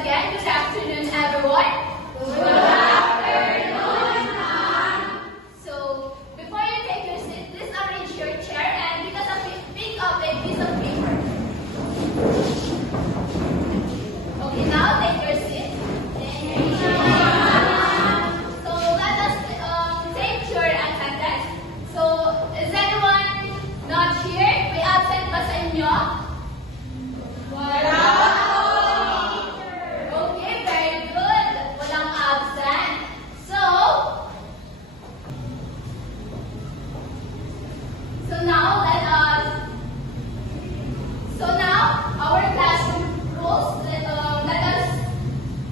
again. Good afternoon, everyone. Good afternoon, ma'am. So, before you take your seat, please arrange your chair and pick up a piece of paper. Okay, now take your seat. Thank you. So, let us take your attendance. So, is anyone not here? May absent ba sa inyo? Wala. Okay, very good. Walang absent. So now our classroom rules. Let us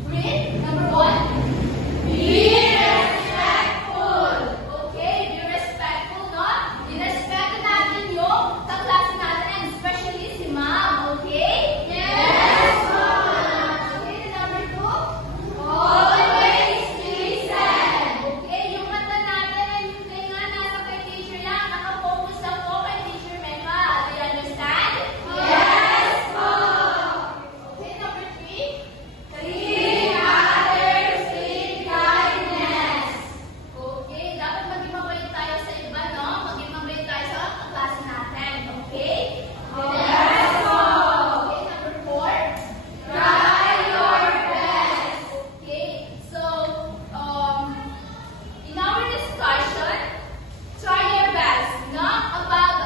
read. Number 1. Be respectful. Okay, be respectful, no? I-respect natin yung kaklase natin, and especially si ma'am, okay? Yes, ma'am. Okay, number 2. Always listen. Okay, yung mata natin, yung tinga nasa kay teacher lang, nakafocus lang po kay teacher Mecca. Do you understand? Yes, ma'am. Okay, number 3. Treat others with kindness. Okay, dapat maging mabait tayo sa iba, no? Maging mabait tayo sa kaklase natin, okay? Yes, ma'am. Okay, number 4. Try your best. Okay, so, in our discussion, try your best, no? Kapag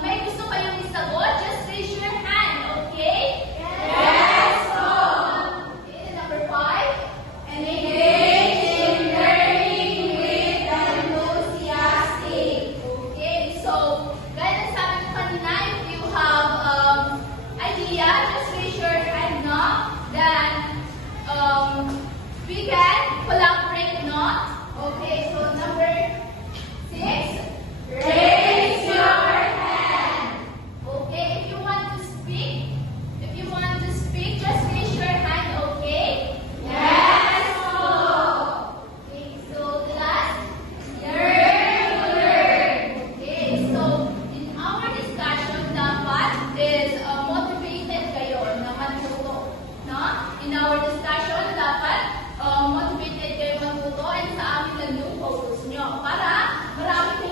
may gusto kayong isagot, just raise your hand, okay? Yes, ma'am. Okay, number 5. Engage in learning with enthusiastic. Okay, so, gaya ng sabi ko kanina, if you have idea, just raise your hand, no? Then, we can collaborate, no? Okay, so number 6, raise your hand. Okay, if you want to speak, just raise your hand, okay? Yes, ma'am. Okay, so the last, learn to learn. Okay, so in our discussion, dapat is motivated kayo na matuto, no? In our discussion, dapat motivated kayo matuto, and sa amin lang yung focus nyo para marami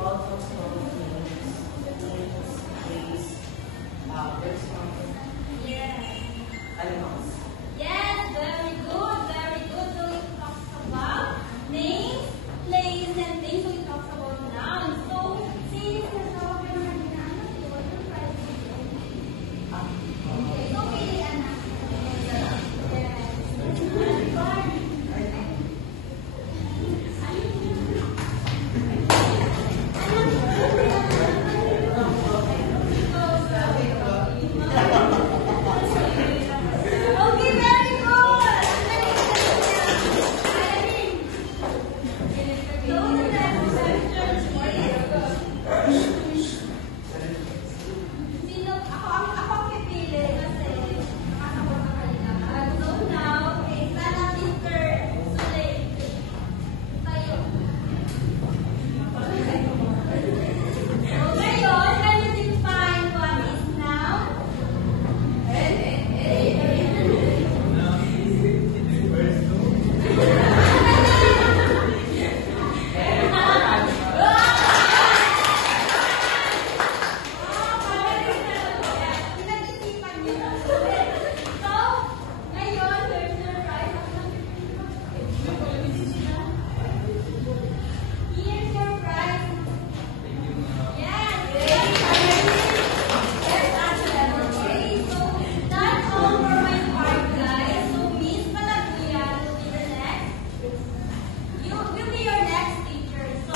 all those small things, place, there's something. Animals. Yes, very good, very good. So it talks about names, places, and things. So it talks about nouns. So since the topic of nouns, you want to try to do it. Okay, so pili ka na. Okay, very good. So the next question is, sino, ako ang pipili kasi nakakabot na kanina. So now, okay, sana Mr. Sulay. Tayo. So ngayon, can you define what is noun? Pinag-isipan niyo. So, ngayon, there's your prize. Here's your prize. Yes. Yes, actually. Okay, so that's all for my part, guys. So, Miss Malaguya will be the next. You will be your next teacher. So,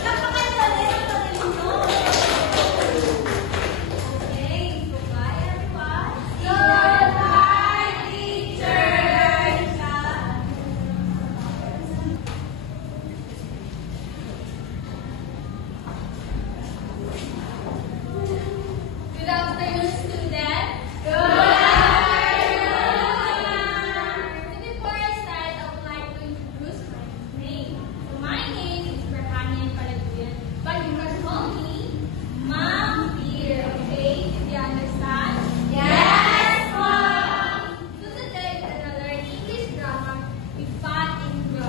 napakagaling nyo. Okay, so bye everyone. Goodbye, teacher. Good afternoon, students. Good afternoon. Before I start, I would like to introduce my name. So my name is Berhanian Palaguyan, but you can call me Mom here, okay? Did you understand? Yes, Mom. So today we're gonna learn English grammar with Pat and Bro.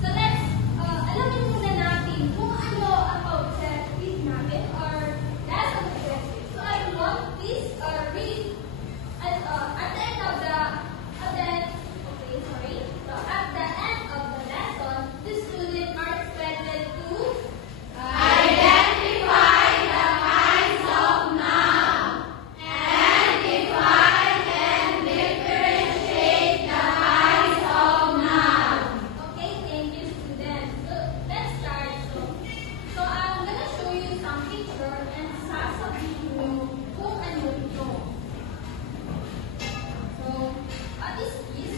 So let's alamin muna natin kung ano ang objective natin or lesson objective. So I want please read at the end of the lesson, the students are expected to identify the kinds of nouns and define and differentiate the kinds of nouns. Okay, thank you, students. So let's start. So I'm gonna show you some picture and sasabihin nyo kung ano ito. So, what is this?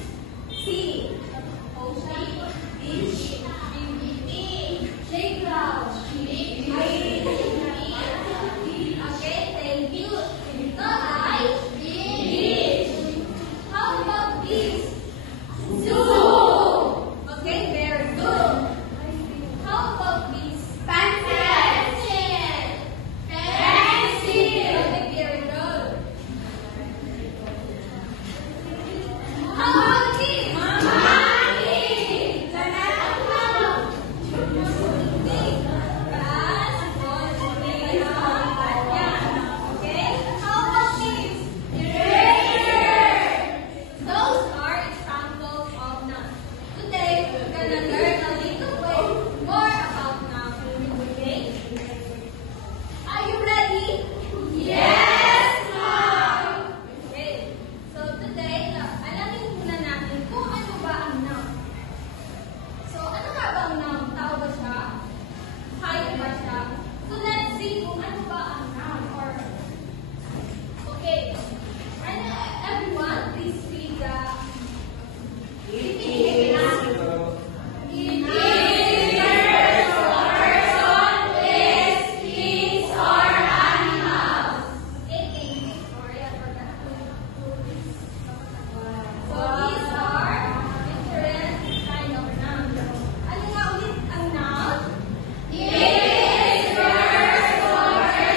Sea. Ocean. Beach. Playground. Okay, thank you. Ito ay beach. How about this? Zoo. Okay, very good. How about this? Pencil. Okay, very good. How about this? Monkey. Okay, how about this? Eraser. Those are examples of nouns. Today, we're gonna learn a little bit more about nouns. Okay? Are you ready? Yes, Mom! Okay. So today, alamin muna natin kung ano ba ang noun. So, ano nga ba ang noun? Tao ba siya? Hayop ba siya? So, let's see kung ano ba ang noun or... Okay. And everyone, please read the... It is a person, place, things, or animals. Okay, thank you. Sorry, I forgot to So these are different kind of nouns. Ano nga ulit ang noun? It is person,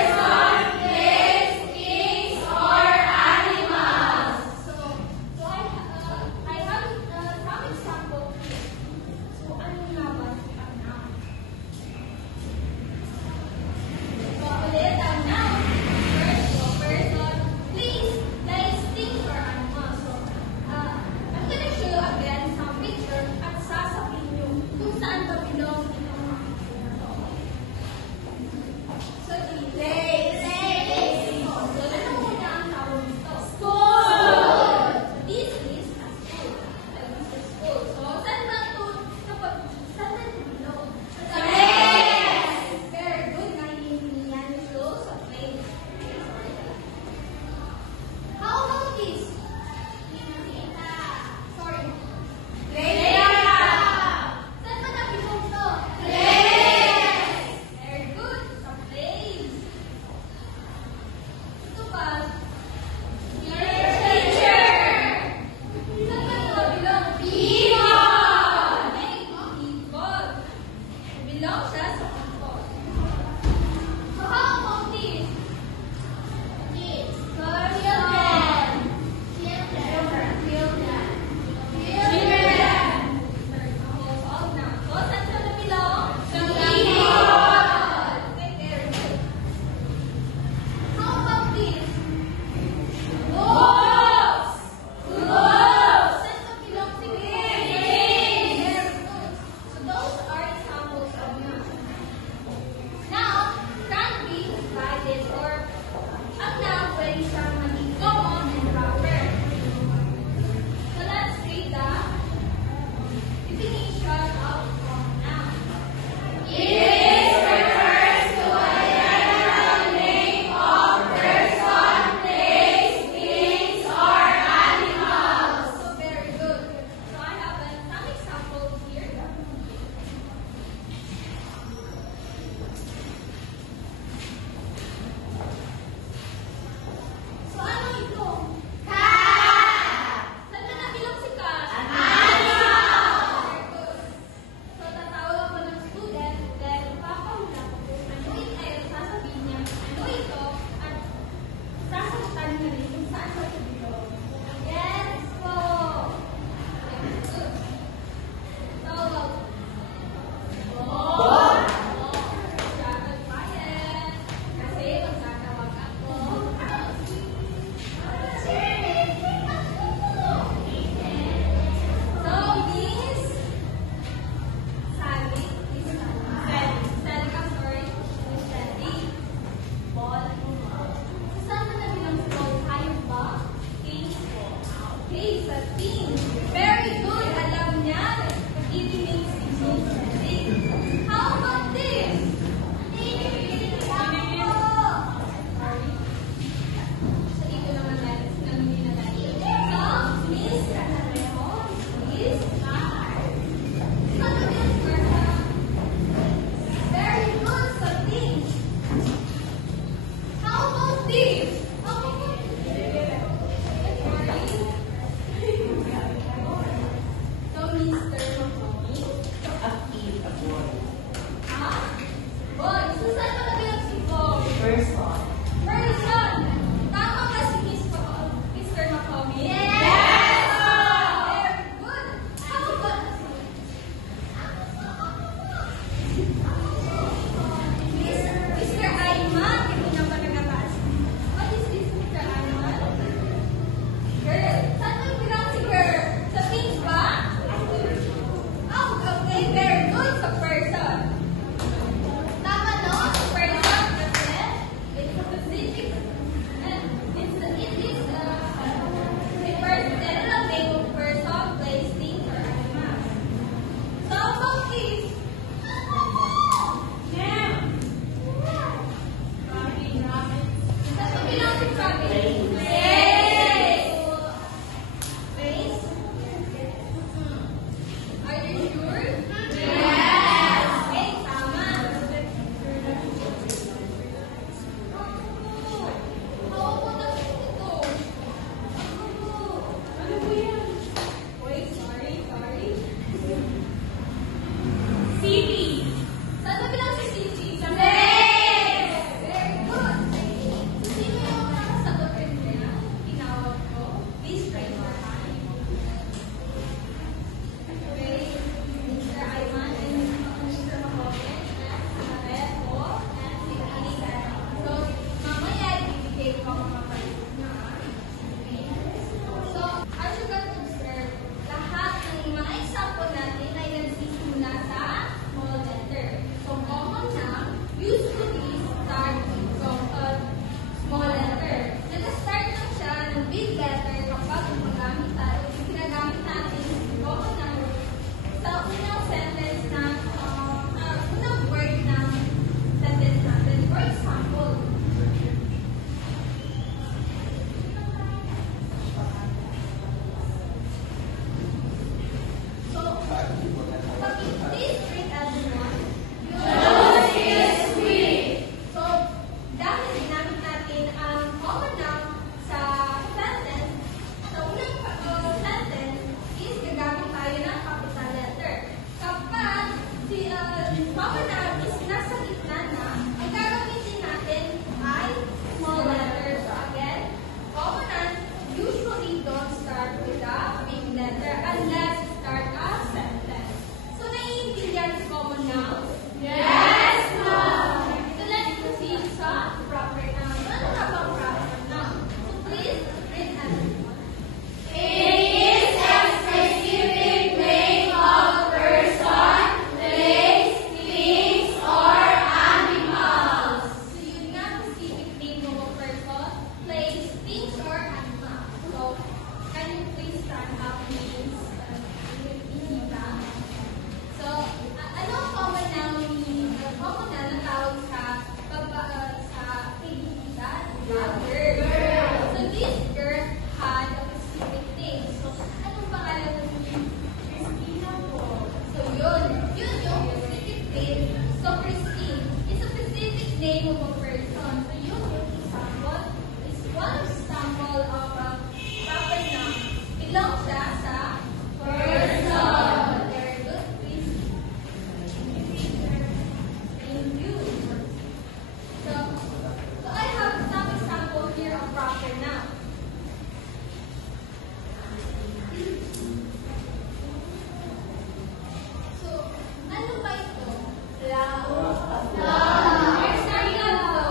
We're starting on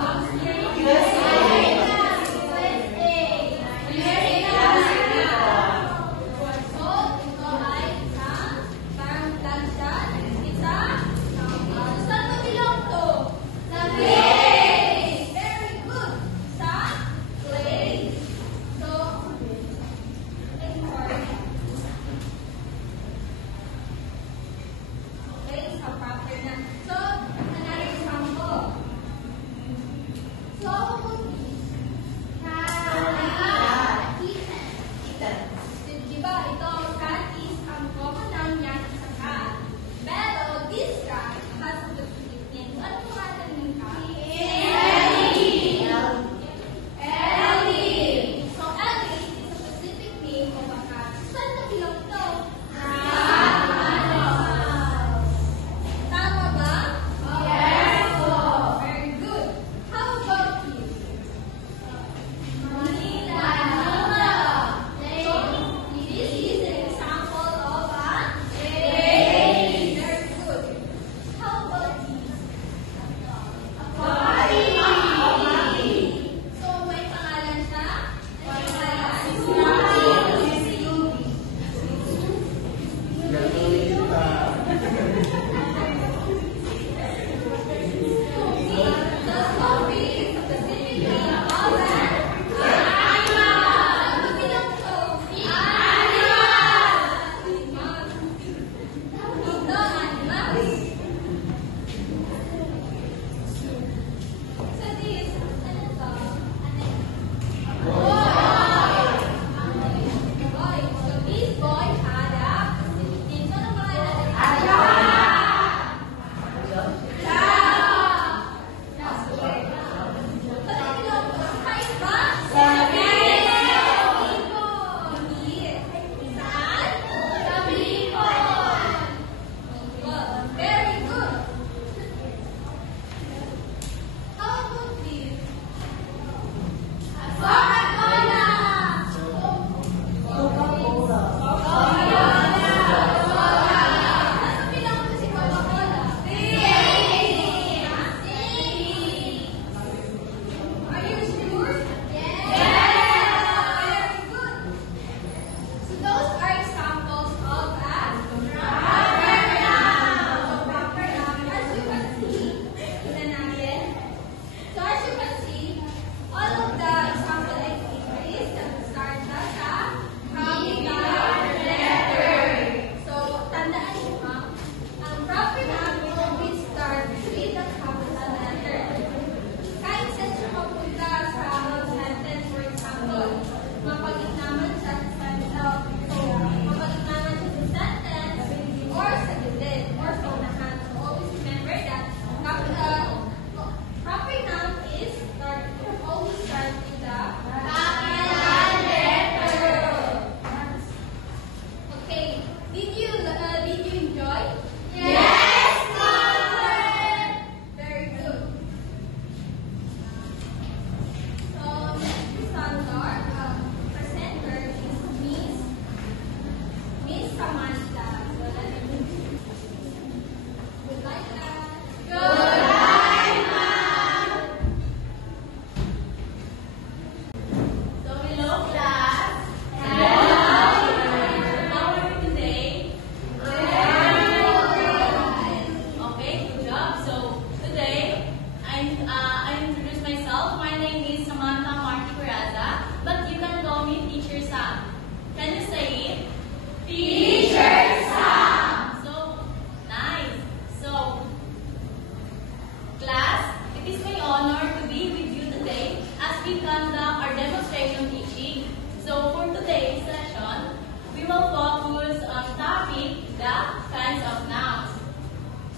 for today's session, we will focus on topic the kinds of nouns.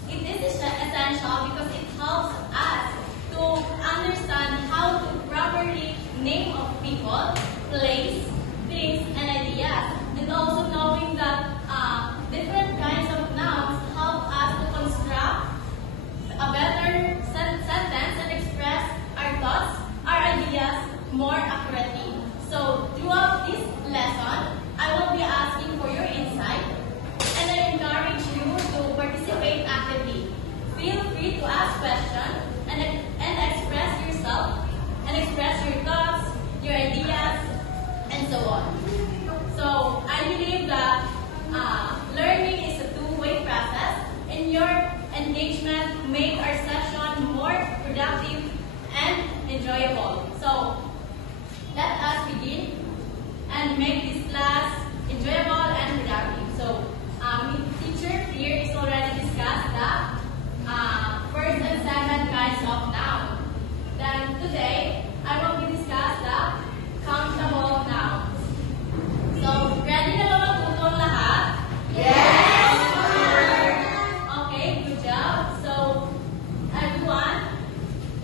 It is essential because it helps us to understand how to properly name of people, place, things, and ideas, and also knowing that different kinds of nouns help us to construct a better sentence and express our thoughts, our ideas more accurately. So throughout this lesson, I will be asking for your insight, and I encourage you to participate actively. Feel free to ask questions and express yourself and express your thoughts, your ideas, and so on. So I believe that learning is a two-way process, and your engagement make our session more productive and enjoyable. So let us begin and make this class enjoyable and productive. So teacher here is already discussed the first and second kinds of noun. Then today I will be discuss the countable nouns. So ready na ba magtutong lahat? Yes, Okay, good job. So everyone,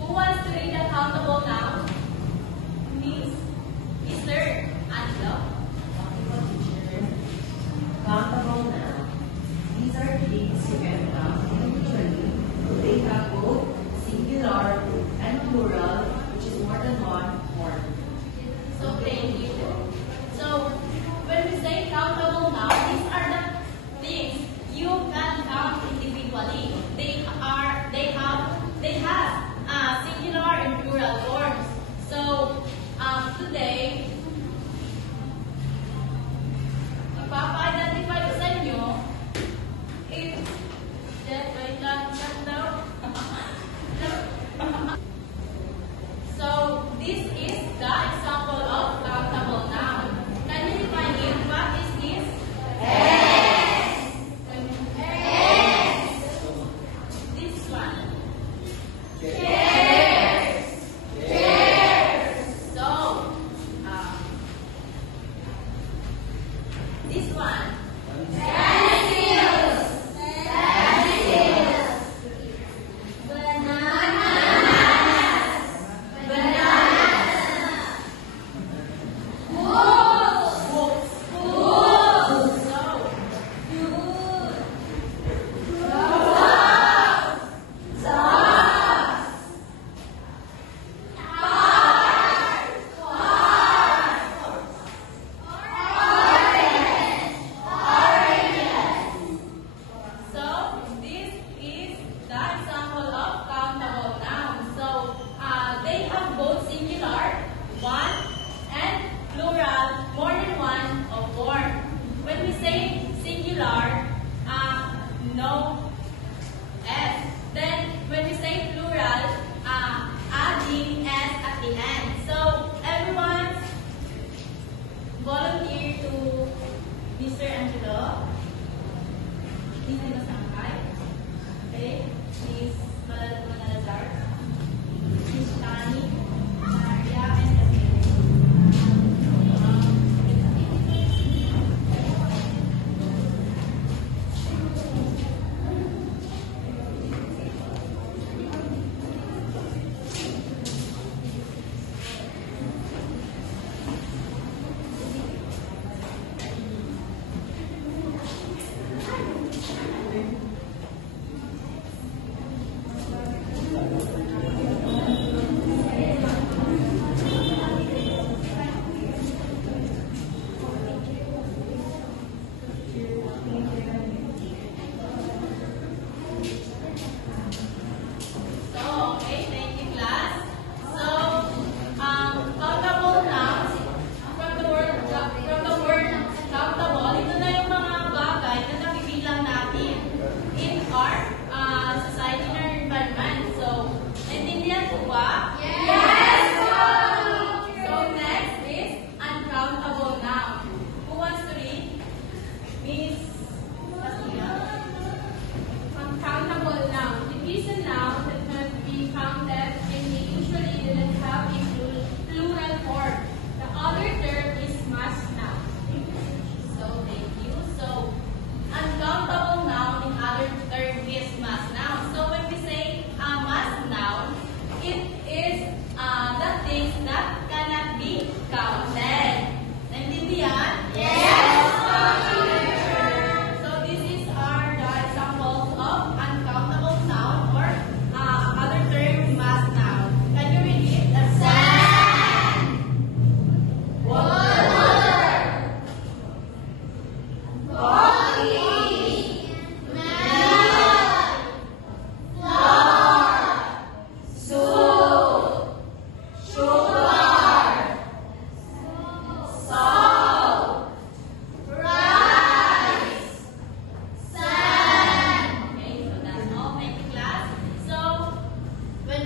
who wants to read the countable nouns?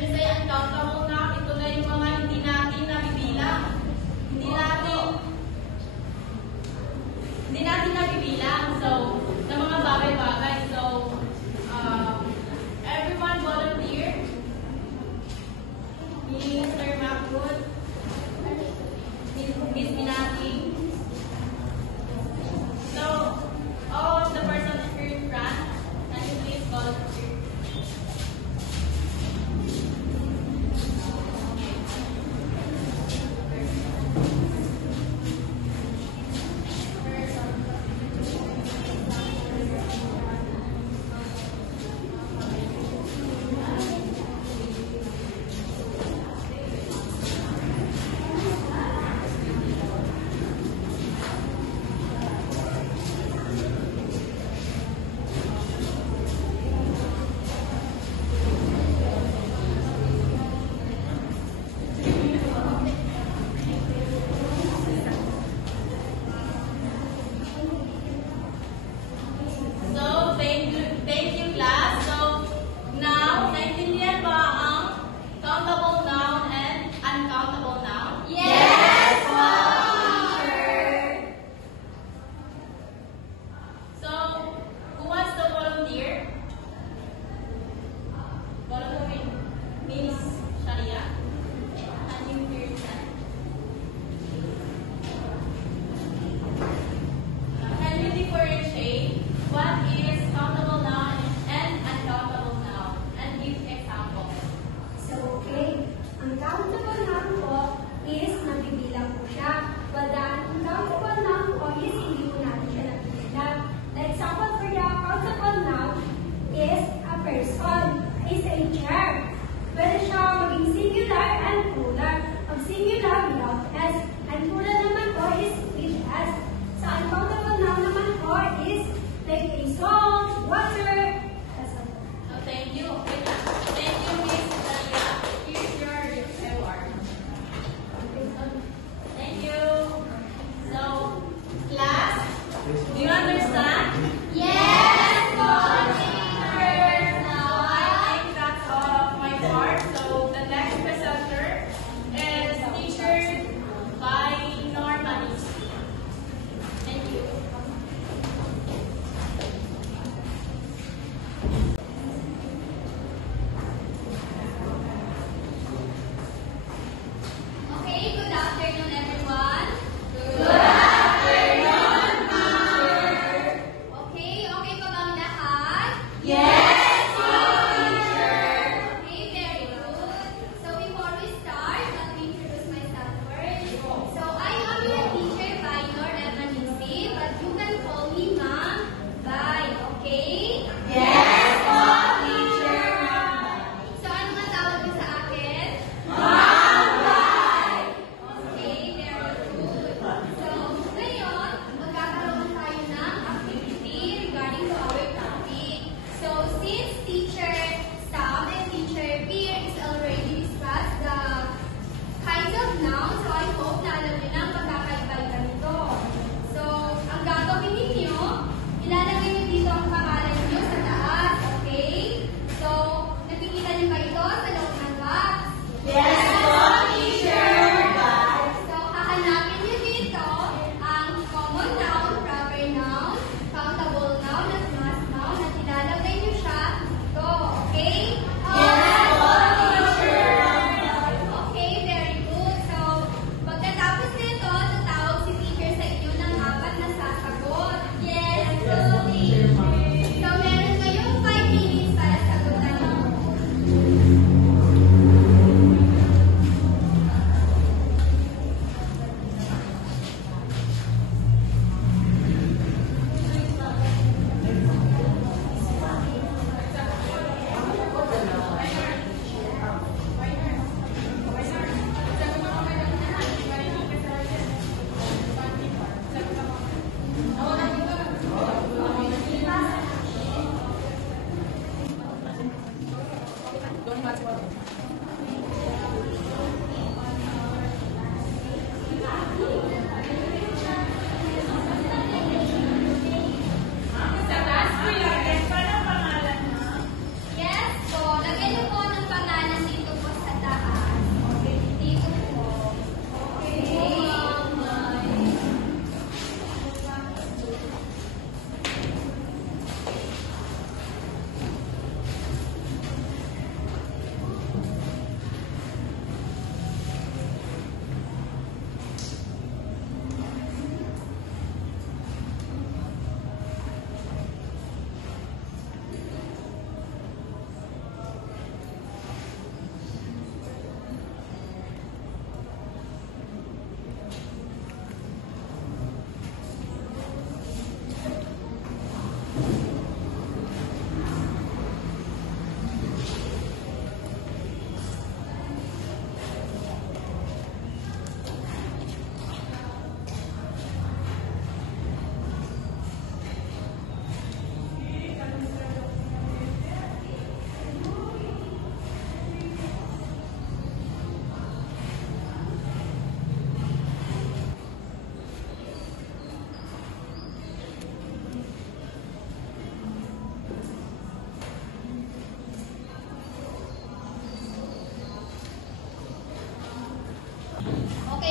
Miss ay uncountable na. Ito na yung mga hindi natin nabibilang. Hindi natin nabibilang. So, na mga bagay-bagay. So, everyone volunteer. Mr. Macwood, Miss Minati. So, all of the persons here in front, can you please volunteer?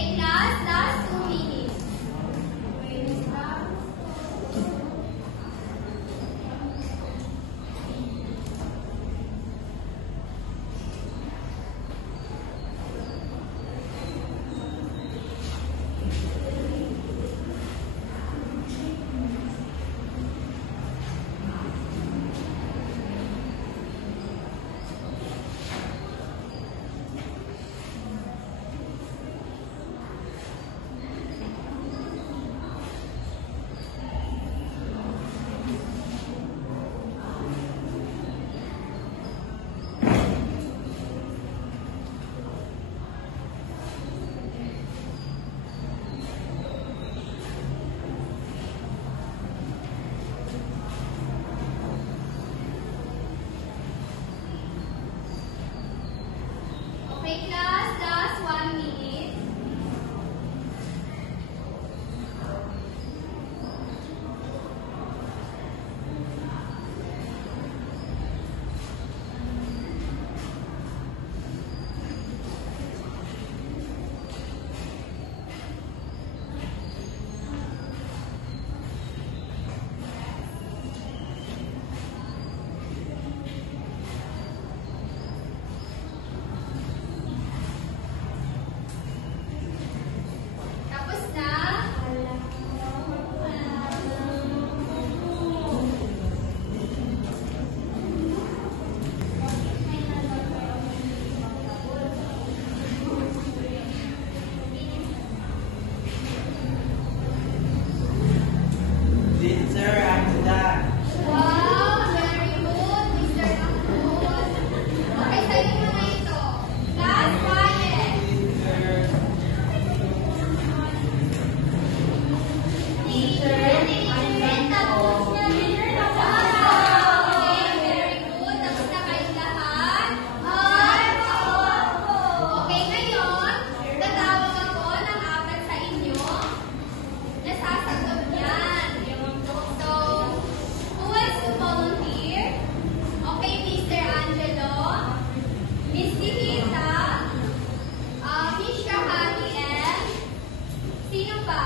Okay, class, last 2 minutes. Okay, class, last 1 minute. Tapos na. Sir, I'm done. Wow, very good, Mr. Mahmoud. Okay, sa'yo mo na ito. Class, quiet. Tapos na, teacher. Okay, very good. Tapos na kayong lahat. Okay, ngayon, tatawag ako ng apat sa inyo. Nasasagot yan. So, who wants to volunteer? Okay, Mr. Angelo, Miss Tihita, Miss Shahadi, and sino pa?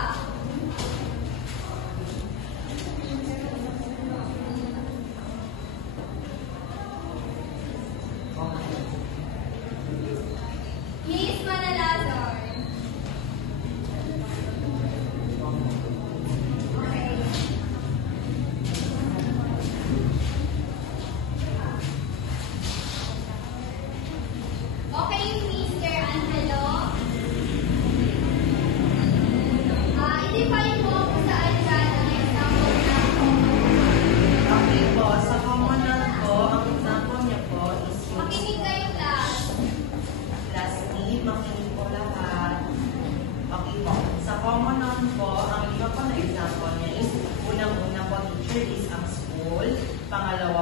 Miss Manalazar. Okay. Okay, Mr. Angelo. I-define mo kung saan dyan ang example na Okay po, sa common noun po, ang example niya po is yung makinig kayo, class. last name, makinig po lahat. Okay po, sa common noun po, ang iba po na example niya is unang-una po teacher is ang school, pangalawa